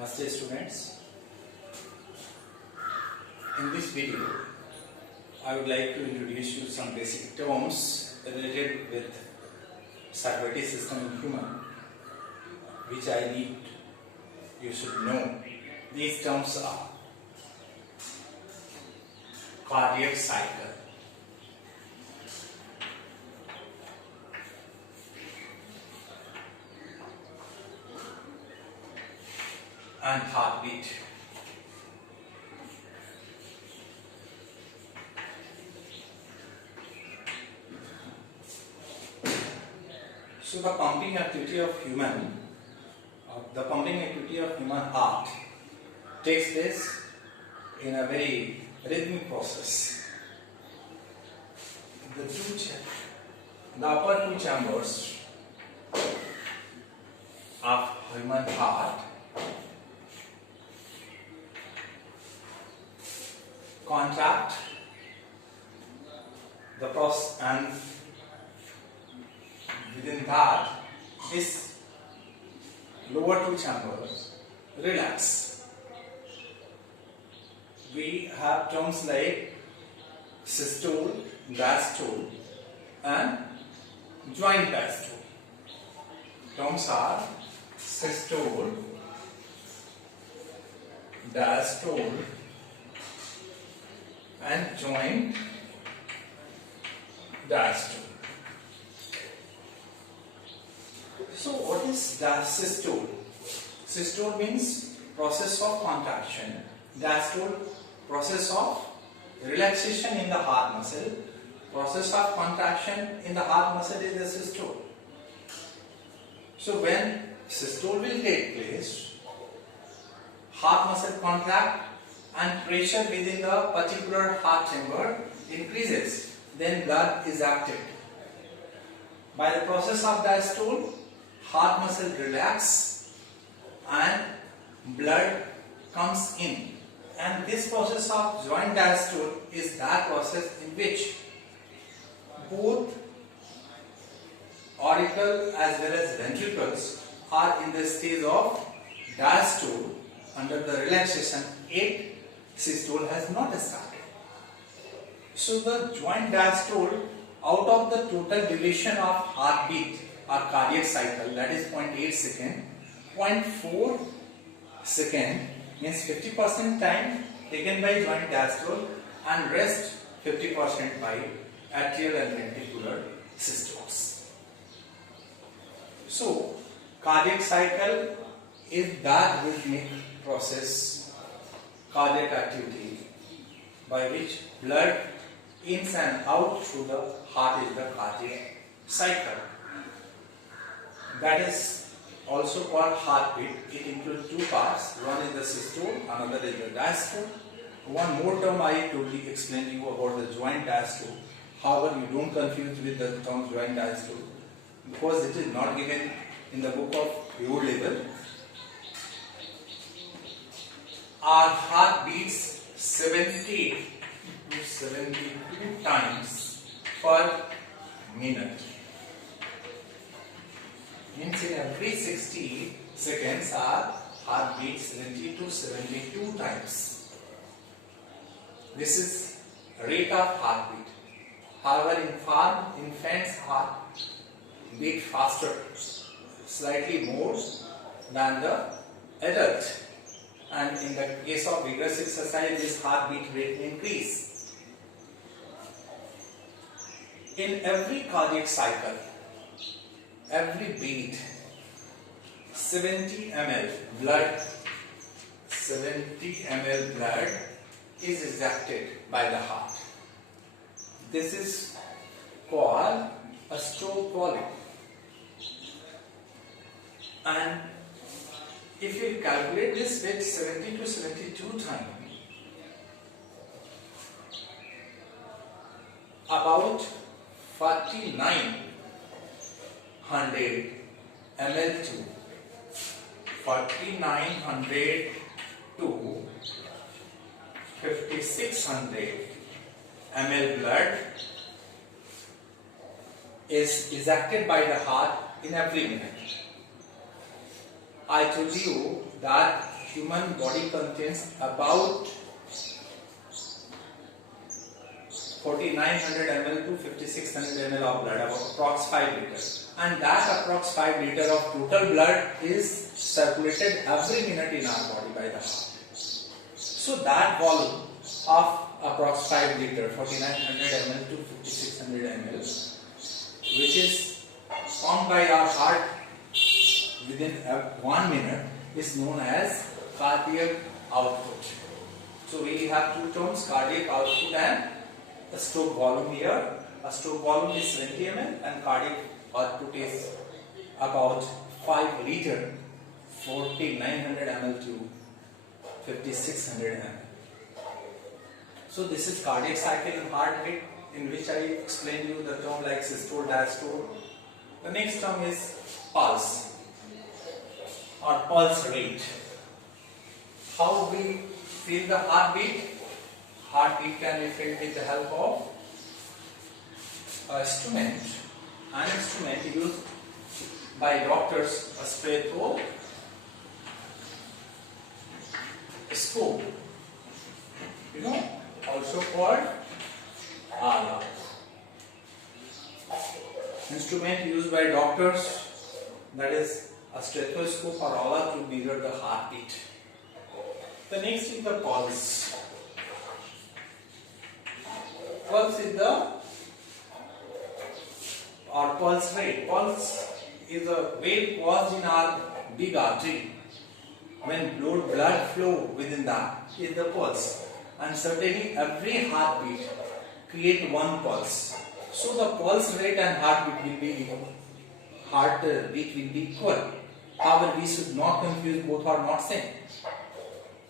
Namaste students. In this video, I would like to introduce you some basic terms related with circulatory system in human, which I need you should know. These terms are cardiac cycle, and heartbeat. So the pumping activity of human heart takes place in a very rhythmic process. The upper two chambers of human heart contract the process, and within that this lower two chambers relax. We have terms like systole, diastole and joint diastole. Terms are systole, diastole and joint diastole. So what is systole? Systole means process of contraction. Diastole, process of relaxation in the heart muscle. Process of contraction in the heart muscle is the systole. So when systole will take place, heart muscle contract and pressure within the particular heart chamber increases, then blood is active. By the process of diastole, heart muscle relax and blood comes in. And this process of joint diastole is that process in which both auricle as well as ventricles are in the stage of diastole. Under the relaxation, yet systole has not started. So the joint diastole, out of the total duration of heartbeat or cardiac cycle, that is 0.8 second, 0.4 second means 50% time taken by joint diastole and rest 50% by atrial and ventricular systoles. So cardiac cycle is that rhythmic process, cardiac activity by which blood in and out through the heart is the cardiac cycle. That is also called heartbeat. It includes two parts. One is the systole, another is the diastole. One more term I totally explained to you about the joint diastole. However, you don't confuse with the term joint diastole because it is not given in the book of your level. Our heart beats 70 to 72 times per minute. Means in every 60 seconds our heart beats 70 to 72 times. This is rate of heartbeat. However, infant's heart beat faster, slightly more than the adult. And in the case of vigorous exercise, this heartbeat rate may increase. In every cardiac cycle, every beat, 70 ml blood is ejected by the heart. This is called a stroke volume. And if you calculate this with 70 to 72 times, about 4900 ml to 4900 to 5600 ml blood is ejected by the heart in every minute. I told you that human body contains about 4900 ml to 5600 ml of blood, approx 5 liters, and that approx 5 liter of total blood is circulated every minute in our body by the heart. So that volume of approx 5 liter, 4900 ml to 5600 ml, which is pumped by our heart within 1 minute, is known as cardiac output. So we have two terms, cardiac output and a stroke volume here. A stroke volume is 20 ml and cardiac output is about 5 liter, 4900 ml to 5600 ml. So this is cardiac cycle and heart rate, in which I explained you the term like systole, diastole. The next term is pulse or pulse rate. How we feel the heartbeat? Heartbeat can be felt with the help of an instrument used by doctors, a stethoscope, also called ALA. Instrument used by doctors, that is a stethoscope or ALA, to measure the heartbeat. The next is the pulse. Pulse is pulse rate. Pulse is a wave caused in our big artery. When blood flow within that is the pulse. And certainly every heartbeat create one pulse. So the pulse rate and heartbeat will be equal. However, we should not confuse, both are not same.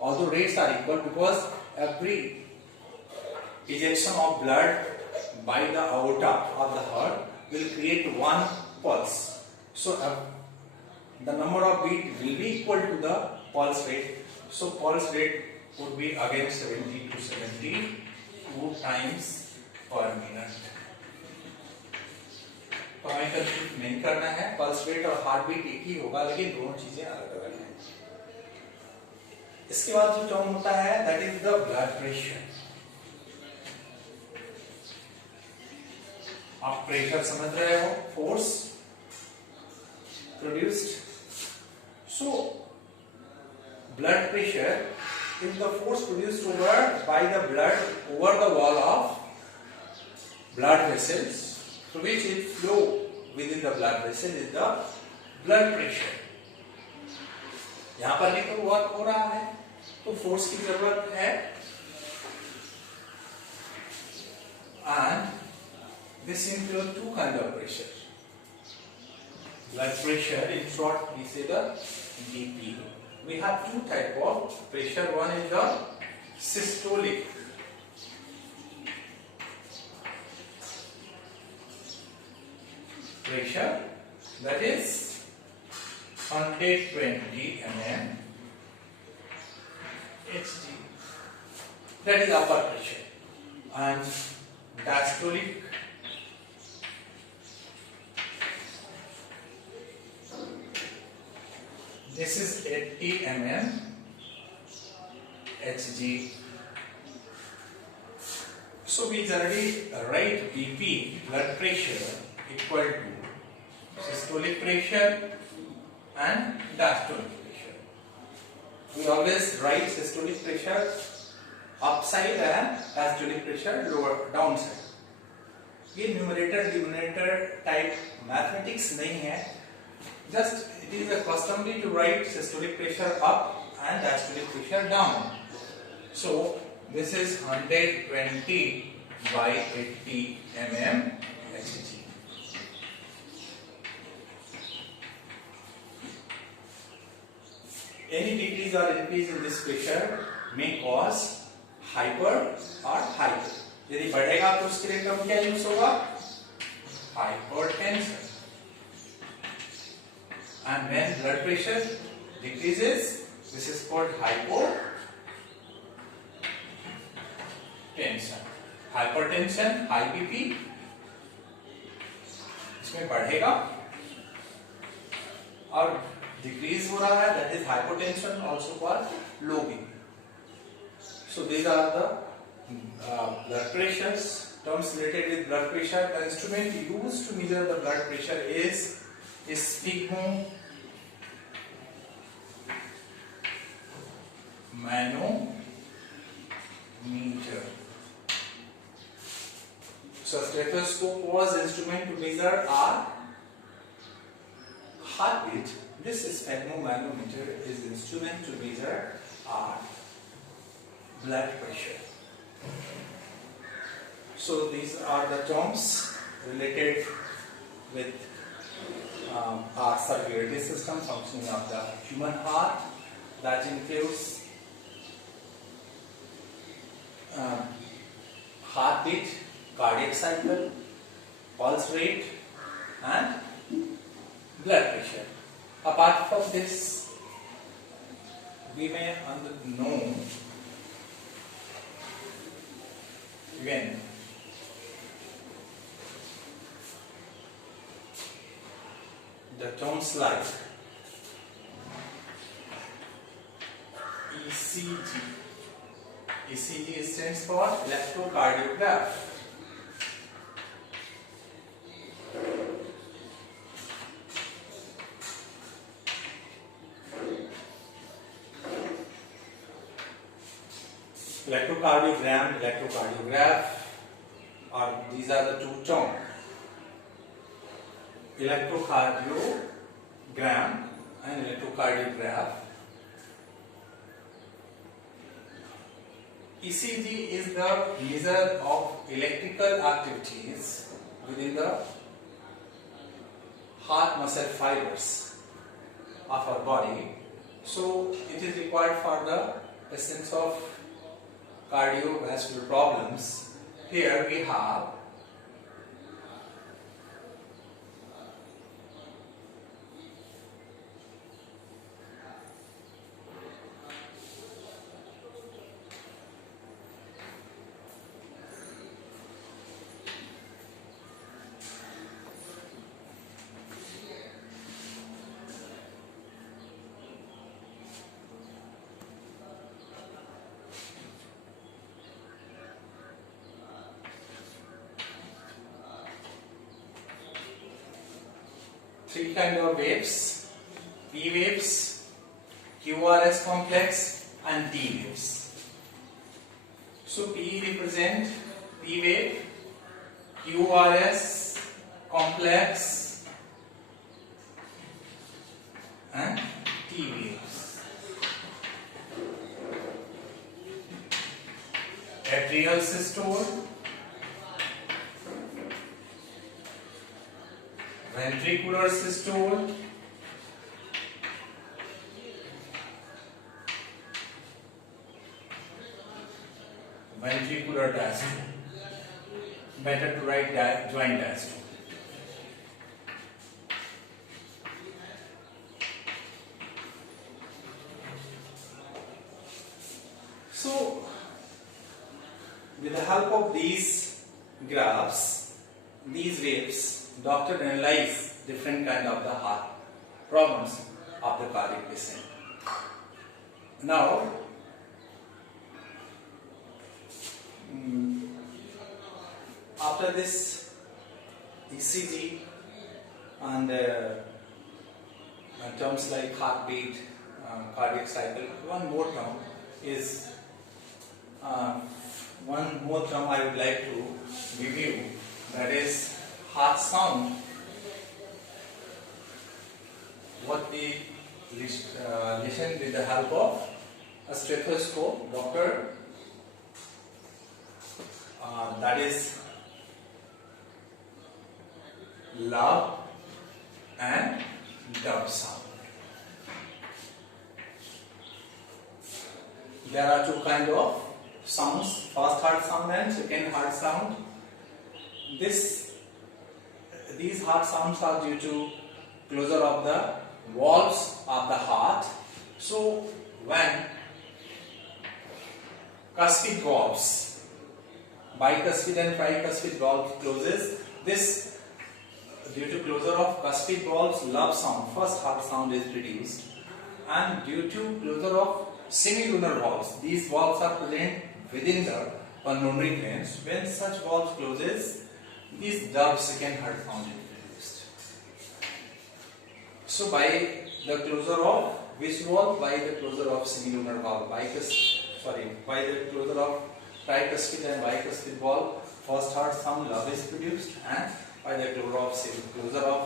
Although rates are equal, because every ejection of blood by the aorta of the heart will create one pulse. So the number of beat will be equal to the pulse rate. So pulse rate would be again 70 to 72 times per minute. तो हमें confuse नहीं करना है, pulse rate और heart beat एक ही होगा, लेकिन दोनों चीजें अलग अलग हैं. इसके बाद जो टर्म होता है that is the blood pressure. आप प्रेशर समझ रहे हो, force produced. So blood pressure is the force produced by the blood over the wall of blood vessels through which it flow within the blood vessel is the blood pressure. यहाँ पर भी तो work हो रहा है, तो force की जरूरत है. And this includes two kinds of pressure. Blood pressure, in short, we say the BP. We have two types of pressure. One is the systolic. Pressure, that is 120 mm Hg. That is upper pressure. And diastolic, this is 80 mm Hg. So we generally write BP, blood pressure, equal to systolic pressure and diastolic pressure. We always write systolic pressure upside and diastolic pressure lower downside. ये numerator denominator type mathematics नहीं है, just it is a customary to write systolic pressure up and diastolic pressure down. So this is 120 by 80 mm Hg. Any decrease or increase in this pressure may cause hyper or hypo. यदि बढ़ेगा तो उसके लिए term क्या use होगा? Hypertension. And when blood pressure decreases, this is called hypotension. Hypertension, high BP, इसमें बढ़ेगा, और डिक्रीज हो रहा है, that is hypotension, also called low BP. So these are the blood pressures, terms related with blood pressure. The instrument used to measure the blood pressure is sphygmomanometer. So stethoscope was instrument to measure our heartbeat. This sphygmomanometer is instrument to measure our blood pressure. So these are the terms related with our circulatory system, functioning of the human heart. That includes heartbeat, cardiac cycle, pulse rate, and blood pressure. Apart from this, we may know when the terms like ECG. ECG stands for electrocardiograph. Electrocardiogram, electrocardiograph, or these are the two terms. Electrocardiogram and electrocardiograph. ECG is the measure of electrical activities within the heart muscle fibers of our body. So it is required for the essence of cardiovascular problems. Here we have three kind of waves: P waves, QRS complex, and D waves. So P represent P wave, QRS complex, and T waves. Atrial systole, ventricular systole, ventricular diastole. Better to write joint diastole. So, with the help of these graphs, these waves, doctor analyze different kind of the heart problems of the cardiac patient. Now, after this ECG and terms like heartbeat, cardiac cycle, one more term I would like to review, that is heart sound. What we listen with the help of a stethoscope, doctor, that is love and dove sound. There are two kind of sounds: first heart sound and second heart sound. These heart sounds are due to closure of the valves of the heart. So when cuspid valves, bicuspid and tricuspid valve closes, due to closure of cuspid valves, love sound, first heart sound is produced, and due to closure of semilunar valves, these valves are present within the pulmonary veins. When such valve closes, this dove second heart sound is produced. So by the closure of which valve? By the closure of semilunar valve, by the closure of tricuspid and bicuspid valve, first heart sound love is produced, and by the closure of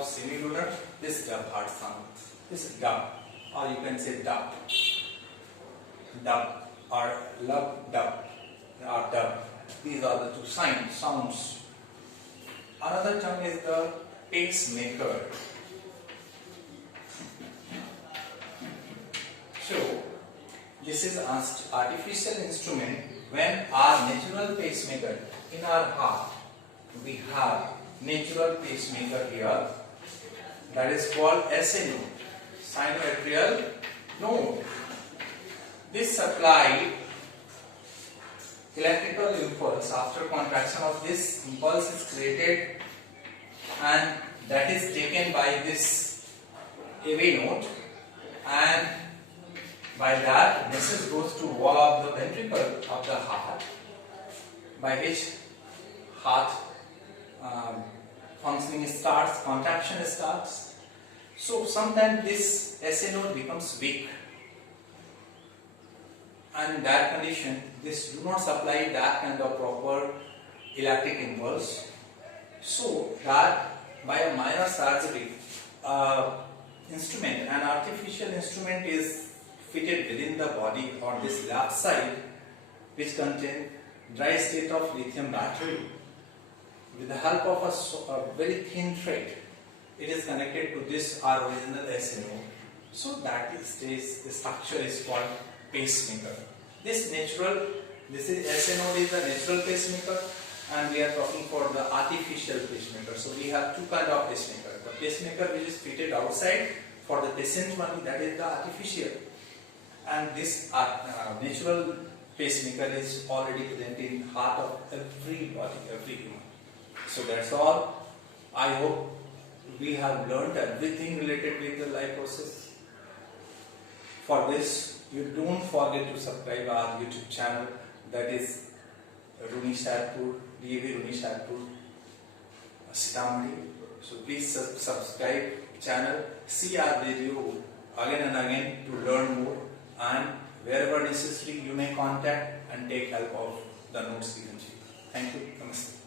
semilunar, this dove heart sound, this dove, or you can say dove, or love dove, or dove. These are the two sounds. Another term is the pacemaker. So this is an artificial instrument. When our natural pacemaker in our heart, we have natural pacemaker here, that is called SA node, sinoatrial node. This supply electrical impulse. After contraction of this, impulse is created and that is taken by this AV node, and by that message goes to wall of the ventricle of the heart, by which heart functioning starts, contraction starts. So sometimes this SA node becomes weak, and in that condition this do not supply that kind of proper electric impulse. So that by a minor surgery instrument, an artificial instrument is fitted within the body on this left side, which contain dry state of lithium battery. With the help of a very thin thread, it is connected to this our original SA node. So that is the structure is called pacemaker. This SA node is a natural pacemaker, and we are talking for the artificial pacemaker. So we have two kind of pacemaker. The pacemaker which is fitted outside for the patient only, that is the artificial, and this natural pacemaker is already present in heart of everybody, every human. So that's all. I hope we have learned everything related with the life process. For this, you don't forget to subscribe our YouTube channel, that is Runi Sharpur, DAV Runi Sharpur, Sitamarhi. So please subscribe channel, see our video again and again to learn more, and wherever necessary you may contact and take help of the notes given to you. Thank you. Namaste.